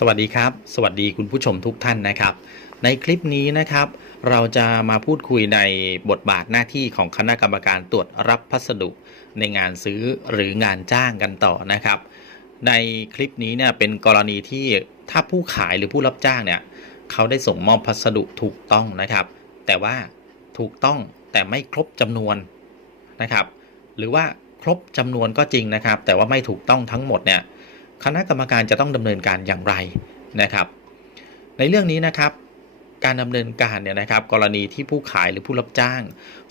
สวัสดีครับ สวัสดีคุณผู้ชมทุกท่านนะครับ ในคลิปนี้นะครับ เราจะมาพูดคุยในบทบาทหน้าที่ของคณะกรรมการตรวจรับพัสดุในงานซื้อหรืองานจ้างกันต่อนะครับ ในคลิปนี้เนี่ยเป็นกรณีที่ถ้าผู้ขายหรือผู้รับจ้างเนี่ยเขาได้ส่งมอบพัสดุถูกต้องนะครับ แต่ว่าถูกต้องแต่ไม่ครบจำนวนนะครับ หรือว่าครบจำนวนก็จริงนะครับ แต่ว่าไม่ถูกต้องทั้งหมดเนี่ย คณะกรรมการจะต้องดำเนินการอย่างไรนะครับ ในเรื่องนี้นะครับ การดำเนินการเนี่ยนะครับ กรณีที่ผู้ขายหรือผู้รับจ้าง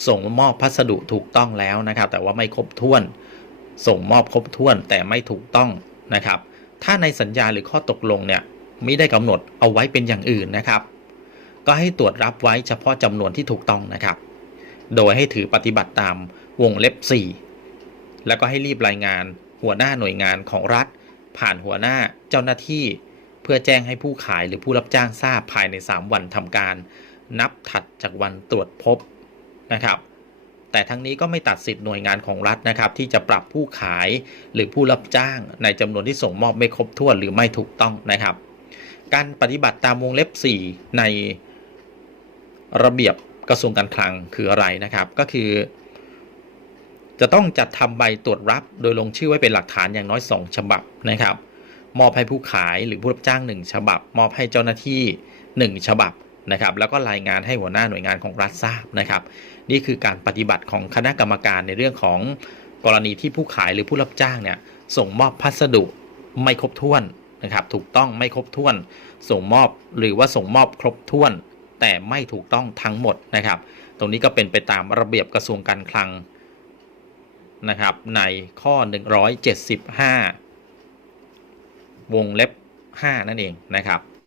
ส่งมอบพัสดุถูกต้องแล้วนะครับ แต่ว่าไม่ครบถ้วน ส่งมอบครบถ้วนแต่ไม่ถูกต้องนะครับ ถ้าในสัญญาหรือข้อตกลงเนี่ยไม่ได้กำหนดเอาไว้เป็นอย่างอื่นนะครับ ก็ให้ตรวจรับไว้เฉพาะจำนวนที่ถูกต้องนะครับ โดยให้ถือปฏิบัติตามวงเล็บ 4 แล้วก็ให้รีบรายงานหัวหน้าหน่วยงานของรัฐ ผ่านหัวหน้าเจ้าหน้าที่ เพื่อแจ้งให้ผู้ขายหรือผู้รับจ้างทราบภายใน 3 วันทำการ นับถัดจากวันตรวจพบนะครับ แต่ทั้งนี้ก็ไม่ตัดสิทธิ์หน่วยงานของรัฐนะครับ ที่จะปรับผู้ขายหรือผู้รับจ้างในจำนวนที่ส่งมอบไม่ครบถ้วนหรือไม่ถูกต้องนะครับ การปฏิบัติตามวงเล็บ 4 ในระเบียบกระทรวงการคลังคืออะไรนะครับ ก็คือ จะต้องจัดทำใบตรวจรับ โดยลงชื่อไว้เป็นหลักฐานอย่างน้อย 2 ฉบับนะครับ มอบให้ผู้ขายหรือผู้รับจ้าง 1 ฉบับ มอบให้เจ้าหน้าที่ 1 ฉบับนะครับ แล้วก็รายงานให้หัวหน้าหน่วยงานของรัฐทราบนะครับ นี่คือการปฏิบัติของคณะกรรมการในเรื่องของกรณีที่ผู้ขายหรือผู้รับจ้างเนี่ยส่งมอบพัสดุไม่ครบถ้วนนะครับ ถูกต้องไม่ครบถ้วน ส่งมอบหรือว่าส่งมอบครบถ้วน แต่ไม่ถูกต้องทั้งหมดนะครับ ตรงนี้ก็เป็นไปตามระเบียบกระทรวงการคลัง นะครับในข้อ 175 วงเล็บ 5 นั่นเองนะครับ